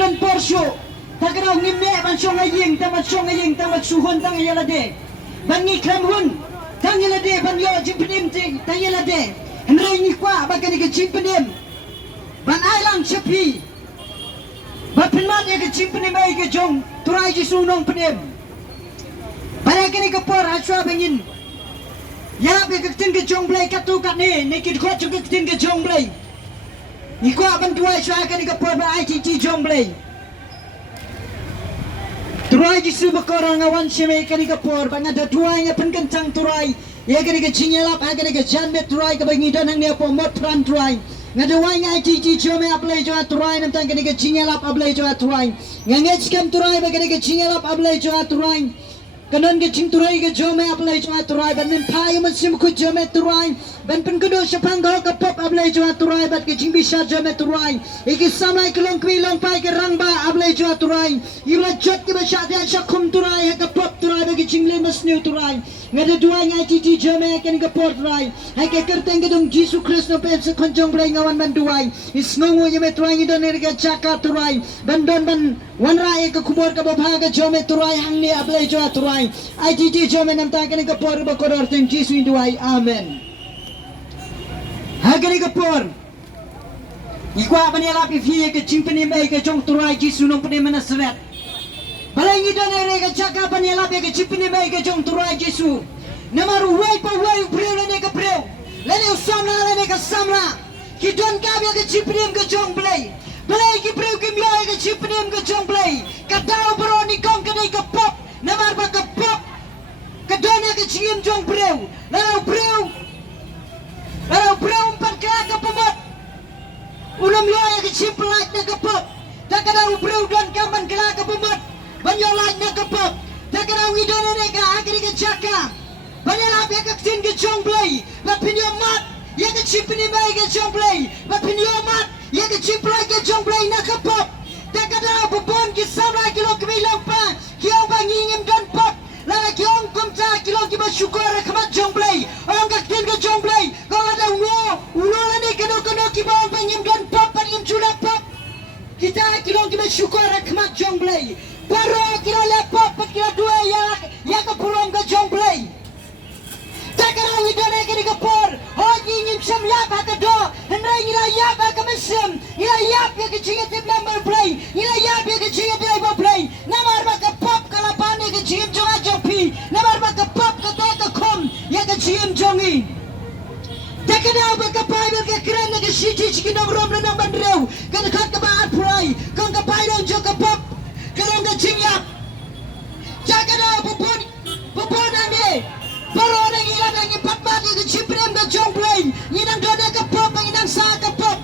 dan porsyo takraw ngimne ban songaying tamat suhon tang yalade ban ngi kramhun tang yalade ban yo jimpenim tang yalade henrai ni kwa bagani ke jimpenim ban ailang chepi bapen mat ye ke jimpenim ai ke jong turai ji sunong penim baragani ke por aswa bangin ya be ke tin ke jong blai katu kat ne kit khot ke tin ke jong blai ni kwa ban tuai swa kan ke por ba ai ji jong blai turai ji su bakorang awan sheme kan ke por ban ada tuai nya pen kencang turai ya kan ke chinyalap ha kan ke jan met turai ke bangi dan ne po mot pran turai ngada wai ngai ji jome aplai jo turai nam tang kan ke chinyalap aplai jo turai ngange skam turai ba kan ke chinyalap aplai jo turai kanan ke ching turai ke jome aplai jo turai ban men pai man sim ku jome turai ban pen kudo sepang go ke pop aplai jo turai bat ke ching bisa jome turai iki samlai ke long kwi long pai ke rang ba aplai jo turai ira jot ke ba sha dia sha kum turai ke pop turai ba ke ching le mas new turai ngada dua ngai ti jome kan ke port turai hai ke kerteng ke dong Yesus Kristus pe se konjong blai ngawan ban turai isnongo ye me turai don ne ke chaka turai ban don ban wan rai ke kubor ke ba ke jome turai hang ne aplai jo turai ITT jome nam ta kan ke por ba kodor ten Yesus turai amen hagani ke por ikwa ban ya lapi fi ke chimpeni mai ke jong turai Yesus nong pene mana seret balai ni don ne ke chaka ban ya lapi ke chimpeni mai ke jong turai Yesus namaru wai pa wai preu ne ke preu lene usamla lene ke samla ki don ka be ke chimpeni ke jong blai balai ki preu ki mia ke chimpeni ke jong blai ka dau bro ni kong ke ke pop namar ba ke pop ke don ke chim jong preu lalu preu empat kelak ke pemot ulam loya ke chimpelak ne ke pop tak ada preu don kaman kelak ke pemot banyolak ne ke pop tak ada widon ne ke akhir ke jaka banyalah ya ke tin ke jong blai ba pinyo mat ya ke chimpeni mai ke jong blai ba pinyo mat ya ke chimpelak ke jong blai ne ke pop tak ada bubon ki samla kilo ke bilang pa kiong ba ngingim don pop lala kiong kumta kilo ki ba syukur khmat jong blai orang ka tin ke jong blai ko ada uno la ne keno ki ba ba ngim don pop pa ngim chula pop kita kilo ki ba syukur khmat jong blai paro kilo le pop pa kilo dua ya ke pulong ke jong blai takara widane ke ke por ho ngim sam ya ba ke do hendrai ila ya ba ke mesem ila ya pe ke chinga tip number play ila ya pe ke chinga driver play namar ba ke pop kala pane ke chim jonga jopi namar ba ke pop ke to ke khom ya ke chim jongi takana ba ke pai ba ke kran ke shiti chiki nong rom na ban reu ke khat ke ba play kong ke pai dong jo ke pop ke dong ke chingya takana bubon ane paro na ngila na ngi patpat ke chiprem ke jong play ni nang do ke pop ni nang sa ke pop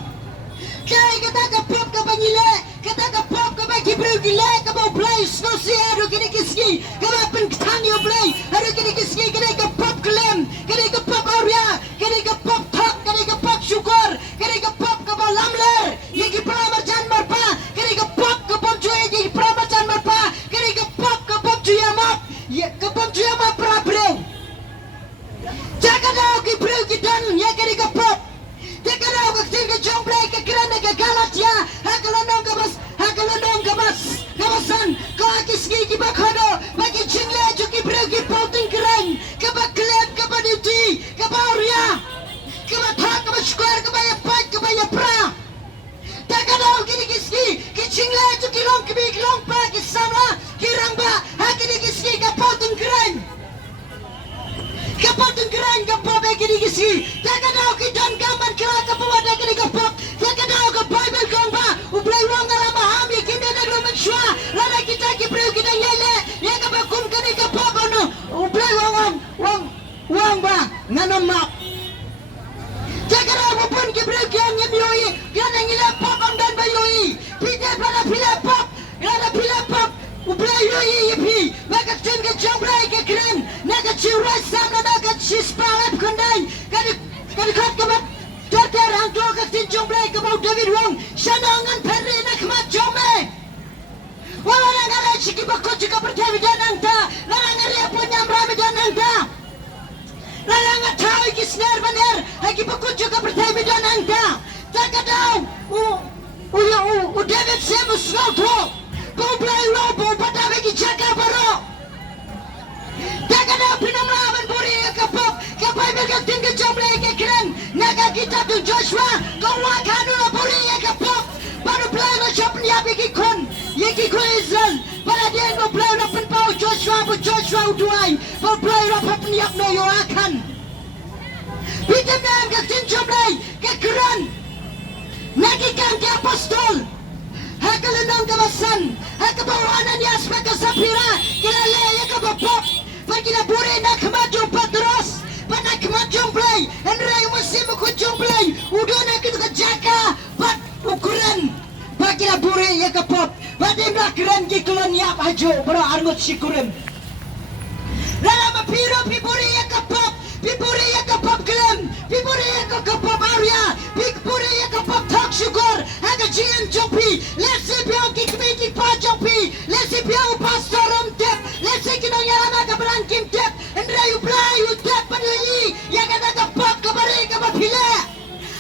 kai kata ke pop ke bangile kata ke pop ke bagi bro gile ke bau play no si ado kini kiski ke ba pen tani o play ado kini kiski kini ke pop klem kini ke pop auria kini ke pop thak kini ke pop syukur kini ke pop ke ba lamler ye ki pramar jan marpa kini ke pop ke pop joy ye ki pramar jan marpa kini ke pop tuyamap ye ke pop tuyamap pra bro Jakadau ki bro ki dan ye kini ke pop Jakadau ke tin ke jong blai ke kran ke galatia hakalanong ke bas kawasan ko akiski ki bakhado bagi jingle jo ki bro ki pauting kran ke baklem ke baduti ke bauria ke batha ke bashkar ke baya pat ke baya pra Jakadau ki kiski ki jingle jo ki long pa ki samra ki rangba hakini kiski ke pauting kran kapal tenggerang kapal bagi di kisi takadau ki dan gambar kira kapal ada kini kapal takadau ke Bible gongba ublai wang dalam maham ye kini ada rumah shua lada kita ki bro kita yele ye kapal kum kini kapal bono ublai wang ba ngana map takadau bupun ki bro ki ang yoi kian ngila pop ang dan bayoi pide pada pila pop lada pila pop ublai yoi yepi maka tin ke jamblai ke kren naga ciurai samna naga cispalap kandai kadi khat kamat ter hang to ka tin jamblai ke bau David Wong sanangan perre nak mat jome wala ngala chiki bakko chika pertawi dananta lala ngari punya mrame dananta lala ngatai ki sner baner hagi bakko chika pertawi dananta takadau u David semus slow kita tu Joshua kau wakanu la buri ya kapok baru play lo shop ni abiki kun yeki kun Israel pada dia no play lo penpau Joshua uduai bo play lo ni ap no yo akan bitem nam ka tin joblay ke kran nagikan ke apostol hakalenong kabasan hakabawanan ni aspek sapira kilala ya kabapok pagina buri na kemaju patros pada kemajung play Henry musim kujung play udona kita kejaka pat ukuran bagi buri ya kapop badim lah keren gikulan niap ajo bro arngot sikurim dalam piro piburi ya kapop piburi ya kapop kelem piburi ya kapop Arya piburi ya kapop tak syukur aga jian jopi lesi piau kikmiki pa jopi lesi piau pastor tep lesi kinong yalama kabelang kim tep Henry uplay utep panui ya kata kapop kabari kabapila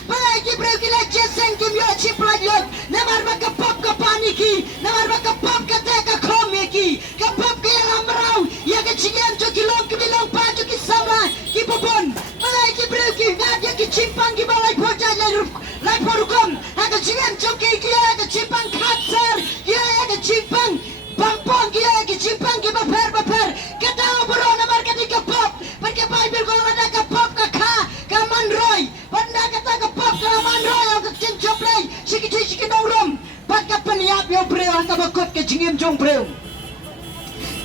Balai kibreu kila jeseng kimyo chiplay yon namar makapop kapaniki namar makapop kateka komiki kapop kaya lamrau ya kachigan jo kilong kimilong pa jo kisama kipopon balai kibreu ki nadia kichimpang kibalai poja lai porukom aga chigan jo kiya aga chimpang katsar kiya aga chimpang Pampang kiya aga chimpang kibaper katao bro namar katika pop perke Bible ko ada kapop ka kamanroy wanda kata kapop kamanroy ang kinchoplay sikiti naurum pagka paniap yo breu ang kabakot ke jingim jong breu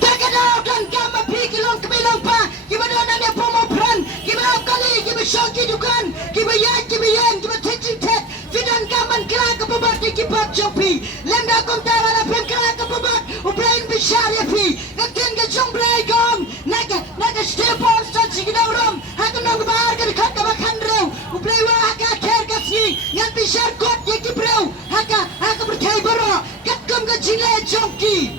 takadaw dan kama pikilong kemilong pa kibadana ne pomopran kibadao kali kibashoki dukan kibayan kibatinjing tet fidan kaman kila kapabat kipap jopi lemda kumtara na pem kila kapabat ubrain bishar yapi katin ka jong breu gong naga stepon sa siginaurum hatunong bahar ka dekat kabakan reu ubreu haka ker kasni ngan bishar kot yeki breu haka berkai baro katkum ka jile jongki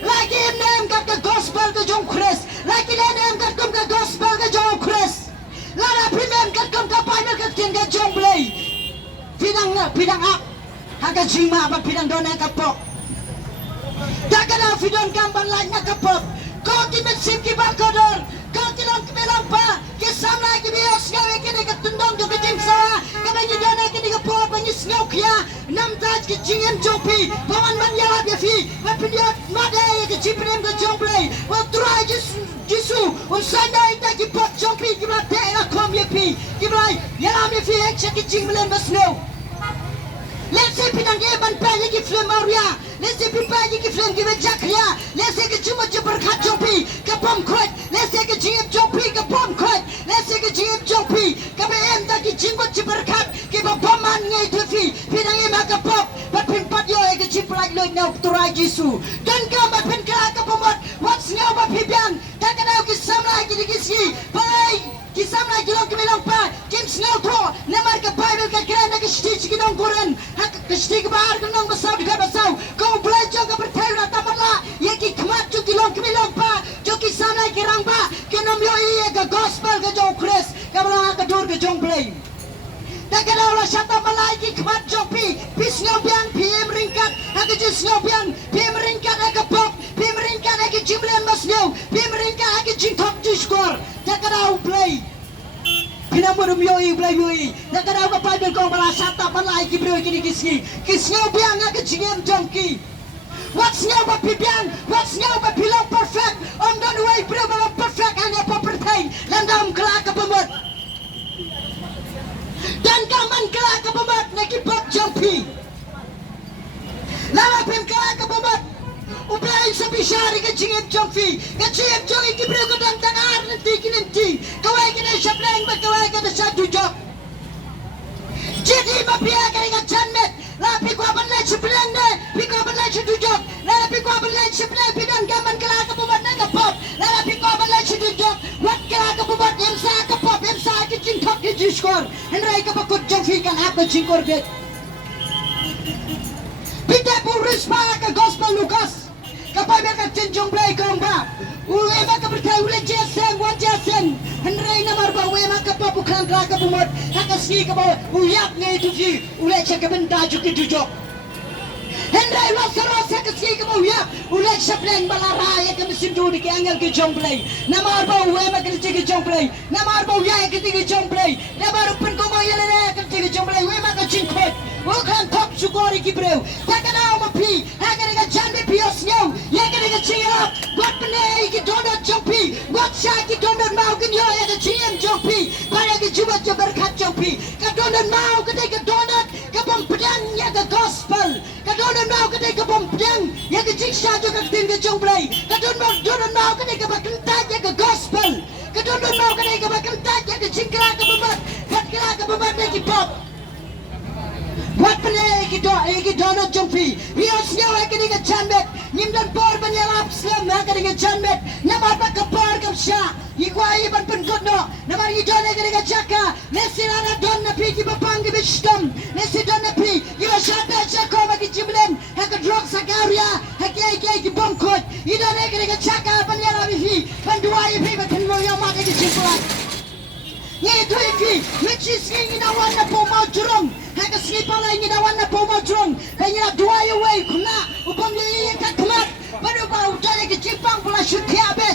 lagi nem kat ka gospel ka jong Chris lagi nem katkum ka gospel ka jong Chris lara primem katkum ka Bible ka tin ka jong blay pidang up haka jingma ba pidang dona kapok takana fidon gamban lain na kapok kau kimet sim ki bakodor kau tilong kimelang pa kisam lagi bios ngawe kini katundong jo kitim sawa kabanyi dona kini kapok banyi snow kya nam taj ki jingem jopi paman man yala befi mapidiot madai ki jiprem ka jomplay wa try jisu unsanda ita ki pot jopi ki bla te la kom yepi ki bla yala befi ek ki jingmelen ba snow Let's say pinang eban pa yiki flem Maria let's say pipa yiki flem ki bejakria let's say ki cuma berkat jopi ka bom kwet let's say ki jingem jopi ka bom kwet let's say ki jingem jopi ka be em da ki jinggot berkat ki ba boman ngai tufi pinang ema ka pop pat pin pat yo e ki jiplak lo na turai jisu dan ka ba pin ka pomot what's now ba pibiang ta ka ki samla ki dikisi pai kisam lagi long kemilong pa kim snow to namar ka Bible ka kena ka stitch ki dong koren hak ka stitch bahar ka nong basau ka basau kau belajar ka bertai na tamatla ye ki kmat jo ki long kemilong pa jo kisam lagi rang pa kenom yo ie ka gospel ka jong Chris ka bala ka dur ka jong play takana la shata malai ki kmat jopi pis snow biang pm ringkat hak ji snow biang pm ringkat ka pop pm ringkat ka jimlen mas snow pm ringkat ka jing top diskor takana play pinamurum yoi play yoi takana ka Bible ko bala shata malai ki bro ki kisnyo biang ka jingem jongki what's now but pibiang what's now but pillow perfect on the way bro perfect and apa pertai landam kelak ka pemot dan kaman kelak ke pemat neki pop jampi lala pem kelak ke pemat ublay sabishari ke jingem jampi ke jingem jongi ki bro ko dan tangar nanti kawai kena syaplang ba kawai kena satu jok jadi mapia kaya janmet la pi ko banlay syaplang ne pi ko banlay satu jok la pi ko banlay syaplang pi dan kaman kelak ke pemat na pop la pi ko banlay satu jok wat kelak ke pemat yang sa ke pop yang sa ke jing top ke jiskor Henry ka bakut jampi kan apa jingkor bet Pita puris pa ka gospel Lucas kapay ka tinjong play komba uwe ma ka bertai ule jasen Henry namar ba uwe ma ka papukan ka pumot hakaski ka ba uyak ngai tu ji ule chaka benda juki jujok Henry rosa kasi ka ba uyak ule chapleng balara ya ka mesin judi ke angel ke jong play namar ba uwe ma ka tigi jong play namar ba uyak ke tigi jong play namar pen ko mo yele jomblay we maka cinkot bukan top sukori kibreu takana mapi agak dengan jande pios nyau ya dengan cingap buat penai ki donat jompi buat syaki donat mau kan yo ya cingam jompi pada ki cuba berkat jompi ka donat mau ketika donat ka bom pedang ya ke gospel ka donat mau ketika bom pedang ya ke jiksa juga ketika jomblay ka donat mau ketika berkentat ya ke gospel ka donat mau ketika berkentat ya ke cingkra ke bebat fatkra ke bebat ya ki pop buat penai iki donat jompi bios nyawa ketika jambet nimdan por banyalap slam ketika jambet nama apa kepar kapsha ikwai ban pengodno nama idone ketika jaka nesirana don napi ki bapang ki bistam nesidon napi ila shata chako maki jiblen hak drug sagaria hak ai ki bongkot idone ketika jaka banyalap hi banduai hi batmo yama ki jiblan itu iki which ina wana po majurong haka sipala ina wana po majurong kanya dua away kuna upam ye ka kumat baru ba utare ki cipang pula shutiabe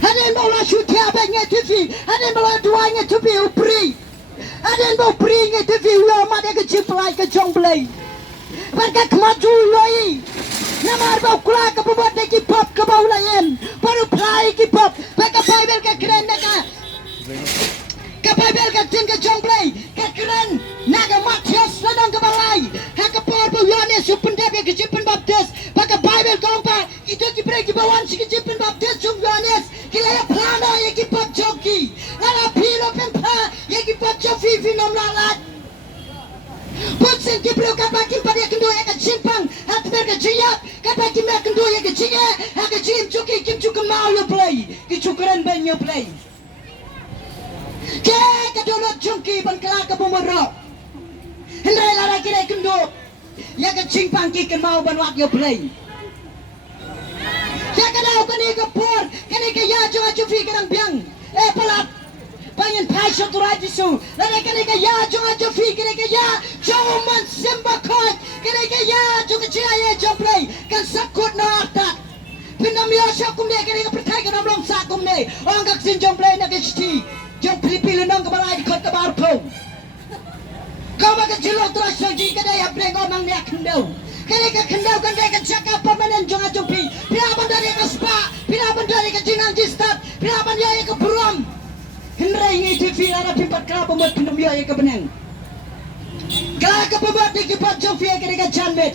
hanen bola shutiabe nya tv hanen bola dua nya tv upri hanen bo pri nya tv lo ma de ki ciplai ka jongblai barka kmaju loi namar bau kula ka buat de ki pop ka bau lain baru plai ki pop baka bible ka keren ka Bible ka tin ka jongblay ka keren naga Matius ladang ka balai ha ka por bu Yohanes upun de ka jipen baptis baka Bible ka pa itu ki break ki bawan si ki jipen baptis jung Yohanes kila ya plana ya ki pop joki ala pilo pempa ya ki pop jofi fi nom lalat Putsen ki bro ka pa ki pa ya kendo ya ka chimpang hat mer ka jiap ka pa ki mer kendo ya ka jinga ha ka jim chuki kim chuk mau yo play ki chukran ben yo play ke donat jungki ban kala ka bumero hendai lara kire kendo ya ka chimpang ki kan mau ban wat yo play ya ka dau ka ni ka por ka ni ka ya jo fi kan biang palat Banyan pai shoturai jisu lara ka ni ka ya jo fi ka ni ka ya jo man simba kot ka ni ka ya jo ka chia ye jo play kan sakut na atat pinamyo syakum ne ka ni ka pertai ka namlong sakum ne ang ka sin jo play na ka sti Jom pilih nong kebalai di kota Barpong. Kau makan jelok terus saji kedai apa yang kau mang dia kendau. Kedai ke kendau kan dia ke cakap permanen jangan jumpi. Bila bandari ke spa, bila bandari ke jinan jistat, bila bandari ke beruam. Hendrai ini TV ada pimpat kerap membuat kendam dia ke benang. Kalau ke pembuat di kipat jumpi kedai ke janbet.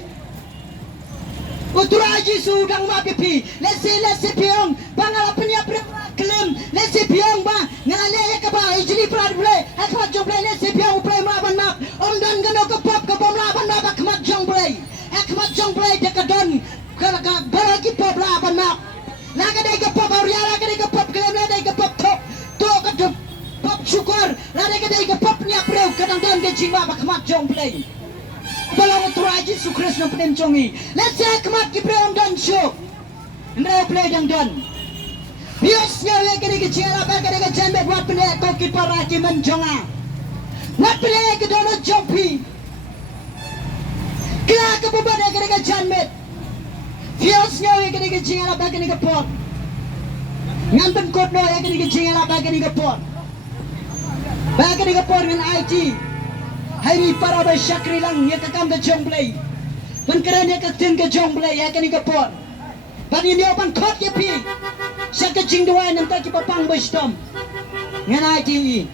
Uturaji sudang mapipi, lesi piong, bangala penyap kelem, lesi piong bang, ngale ya keba, ijli prad boleh, akmat jong boleh, lesi piong boleh melaban map, dan gano ke pop ke bom laban map, akmat jong boleh dekat don, kalau baraki pop laban map, laga dai ke pop auria, laga dai ke pop kelem, laga dai ke pop top, to ke pop syukur, laga dai ke pop niap reu, kadang don ke jingwa, akmat jong boleh. Balang uturaji sukres na penem chongi. Let's say kemat ki preom dan show. Ndra play dang don. Bios nya we kene ke chiala ba kene ke jambet wat pene ko ki para ki man jonga. Wat pene ke dono jompi. Kila ke bubada kene ke jambet. Bios nya we kene ke chiala ba kene ke pot. Ngamben kot no ya kene ke chiala ba kene ke pot. Ba kene ke pot ngan IT. Hari para bersyakri lang ya kakam ke jongblay. Dan kerana ya katin ke jongblay ya kani ke pot. Bani ni opan kot ya pi. Syaka jing dua nanti kita pang berstom. Ngan ITE.